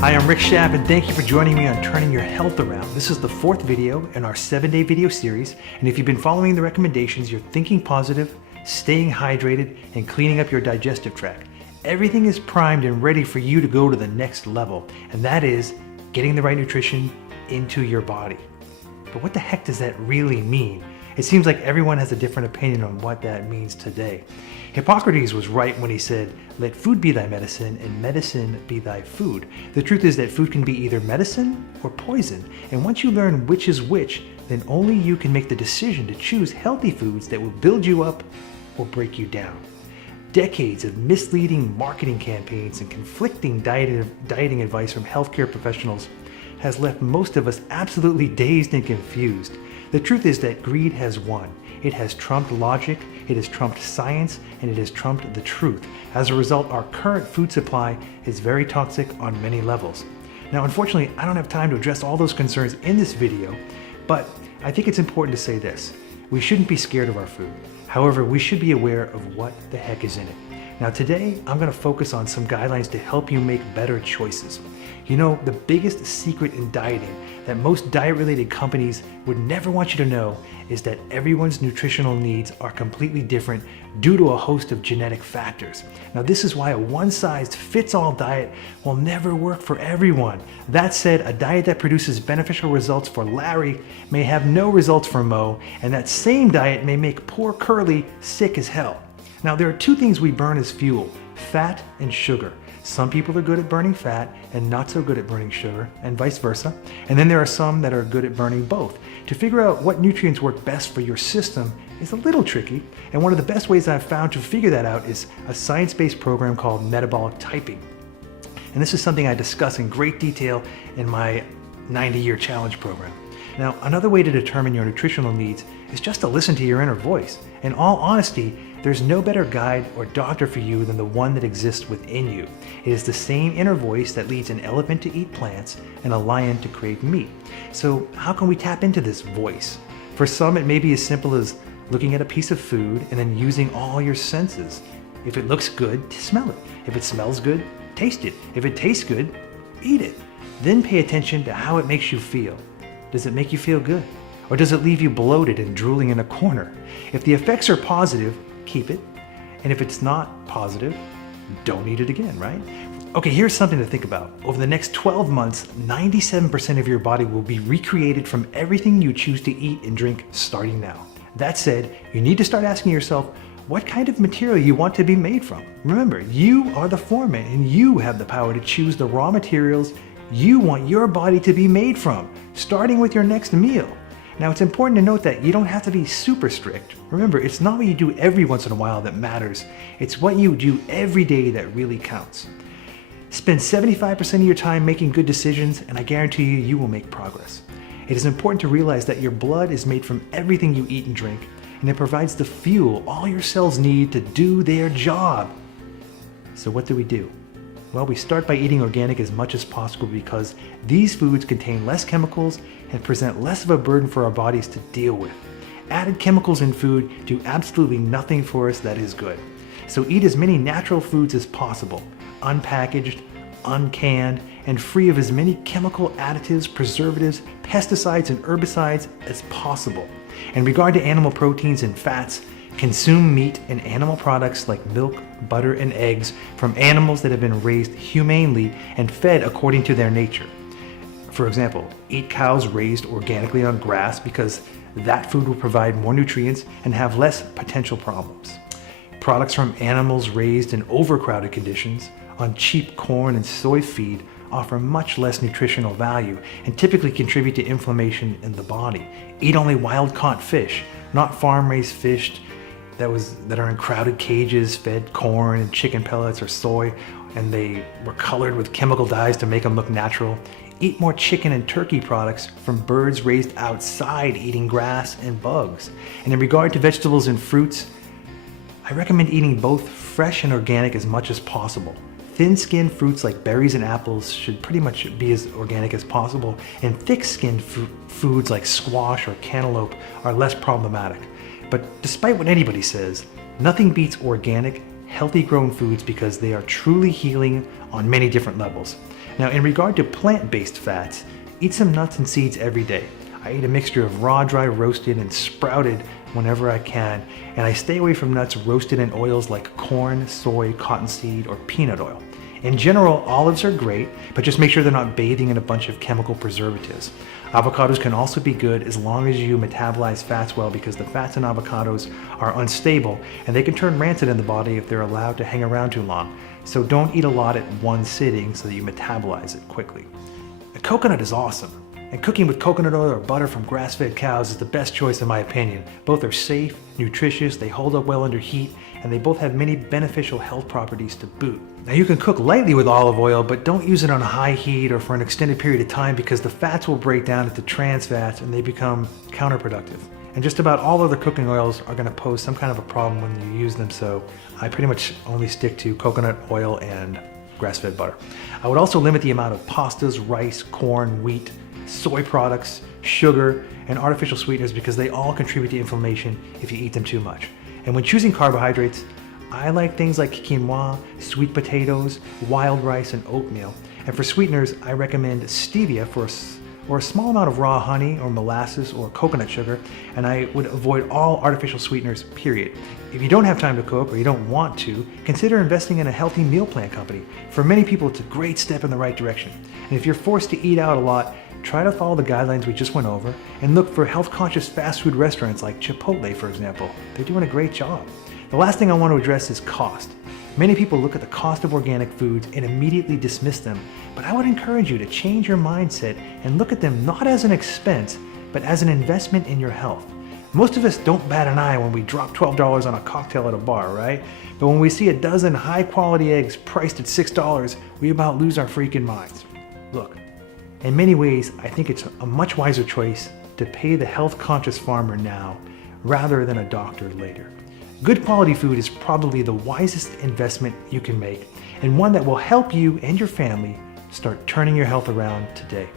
Hi, I'm Rick Schaap, and thank you for joining me on Turning Your Health Around. This is the 4th video in our 7-day video series, and if you've been following the recommendations, you're thinking positive, staying hydrated, and cleaning up your digestive tract. Everything is primed and ready for you to go to the next level, and that is getting the right nutrition into your body. But what the heck does that really mean? It seems like everyone has a different opinion on what that means today. Hippocrates was right when he said, "Let food be thy medicine, and medicine be thy food." The truth is that food can be either medicine or poison, and once you learn which is which, then only you can make the decision to choose healthy foods that will build you up or break you down. Decades of misleading marketing campaigns and conflicting dieting advice from healthcare professionals has left most of us absolutely dazed and confused. The truth is that greed has won. It has trumped logic, it has trumped science, and it has trumped the truth. As a result, our current food supply is very toxic on many levels. Now, unfortunately, I don't have time to address all those concerns in this video, but I think it's important to say this. We shouldn't be scared of our food. However, we should be aware of what the heck is in it. Now today, I'm going to focus on some guidelines to help you make better choices. You know, the biggest secret in dieting that most diet-related companies would never want you to know is that everyone's nutritional needs are completely different due to a host of genetic factors. Now this is why a one-size-fits-all diet will never work for everyone. That said, a diet that produces beneficial results for Larry may have no results for Mo, and that same diet may make poor Curly sick as hell. Now there are two things we burn as fuel, fat and sugar. Some people are good at burning fat and not so good at burning sugar, and vice versa. And then there are some that are good at burning both. To figure out what nutrients work best for your system is a little tricky, and one of the best ways I've found to figure that out is a science-based program called metabolic typing. And this is something I discuss in great detail in my 90-year challenge program. Now, another way to determine your nutritional needs is just to listen to your inner voice. In all honesty, there's no better guide or doctor for you than the one that exists within you. It is the same inner voice that leads an elephant to eat plants and a lion to crave meat. So how can we tap into this voice? For some, it may be as simple as looking at a piece of food and then using all your senses. If it looks good, smell it. If it smells good, taste it. If it tastes good, eat it. Then pay attention to how it makes you feel. Does it make you feel good? Or does it leave you bloated and drooling in a corner? If the effects are positive, keep it. And if it's not positive, don't eat it again, right? Okay, here's something to think about. Over the next 12 months, 97% of your body will be recreated from everything you choose to eat and drink starting now. That said, you need to start asking yourself what kind of material you want to be made from. Remember, you are the foreman and you have the power to choose the raw materials you want your body to be made from, starting with your next meal. Now, it's important to note that you don't have to be super strict. Remember, it's not what you do every once in a while that matters. It's what you do every day that really counts. Spend 75% of your time making good decisions, and I guarantee you will make progress. It is important to realize that your blood is made from everything you eat and drink, and it provides the fuel all your cells need to do their job. So what do? Well, we start by eating organic as much as possible because these foods contain less chemicals and present less of a burden for our bodies to deal with. Added chemicals in food do absolutely nothing for us that is good. So eat as many natural foods as possible, unpackaged, uncanned, and free of as many chemical additives, preservatives, pesticides, and herbicides as possible. In regard to animal proteins and fats, consume meat and animal products like milk, butter, and eggs from animals that have been raised humanely and fed according to their nature. For example, eat cows raised organically on grass because that food will provide more nutrients and have less potential problems. Products from animals raised in overcrowded conditions on cheap corn and soy feed offer much less nutritional value and typically contribute to inflammation in the body. Eat only wild-caught fish, not farm-raised fish that are in crowded cages fed corn and chicken pellets or soy, and they were colored with chemical dyes to make them look natural. Eat more chicken and turkey products from birds raised outside eating grass and bugs. And in regard to vegetables and fruits, I recommend eating both fresh and organic as much as possible. Thin-skinned fruits like berries and apples should pretty much be as organic as possible, and thick-skinned foods like squash or cantaloupe are less problematic. But despite what anybody says, nothing beats organic, healthy grown foods because they are truly healing on many different levels. Now, in regard to plant-based fats, eat some nuts and seeds every day. I eat a mixture of raw, dry, roasted, and sprouted whenever I can, and I stay away from nuts roasted in oils like corn, soy, cottonseed, or peanut oil. In general, olives are great, but just make sure they're not bathing in a bunch of chemical preservatives. Avocados can also be good as long as you metabolize fats well, because the fats in avocados are unstable and they can turn rancid in the body if they're allowed to hang around too long. So don't eat a lot at one sitting so that you metabolize it quickly. A coconut is awesome, and cooking with coconut oil or butter from grass-fed cows is the best choice in my opinion. Both are safe, nutritious, they hold up well under heat, and they both have many beneficial health properties to boot. Now, you can cook lightly with olive oil, but don't use it on high heat or for an extended period of time, because the fats will break down into trans fats and they become counterproductive. And just about all other cooking oils are going to pose some kind of a problem when you use them, so I pretty much only stick to coconut oil and grass-fed butter. I would also limit the amount of pastas, rice, corn, wheat, soy products, sugar, and artificial sweeteners, because they all contribute to inflammation if you eat them too much. And when choosing carbohydrates, I like things like quinoa, sweet potatoes, wild rice, and oatmeal. And for sweeteners, I recommend stevia or a small amount of raw honey or molasses or coconut sugar, and I would avoid all artificial sweeteners, period. If you don't have time to cook or you don't want to, consider investing in a healthy meal plan company. For many people, it's a great step in the right direction. And if you're forced to eat out a lot, try to follow the guidelines we just went over and look for health-conscious fast food restaurants like Chipotle, for example. They're doing a great job. The last thing I want to address is cost. Many people look at the cost of organic foods and immediately dismiss them, but I would encourage you to change your mindset and look at them not as an expense, but as an investment in your health. Most of us don't bat an eye when we drop $12 on a cocktail at a bar, right? But when we see a dozen high-quality eggs priced at $6, we about lose our freaking minds. Look, in many ways, I think it's a much wiser choice to pay the health-conscious farmer now rather than a doctor later. Good quality food is probably the wisest investment you can make, and one that will help you and your family start turning your health around today.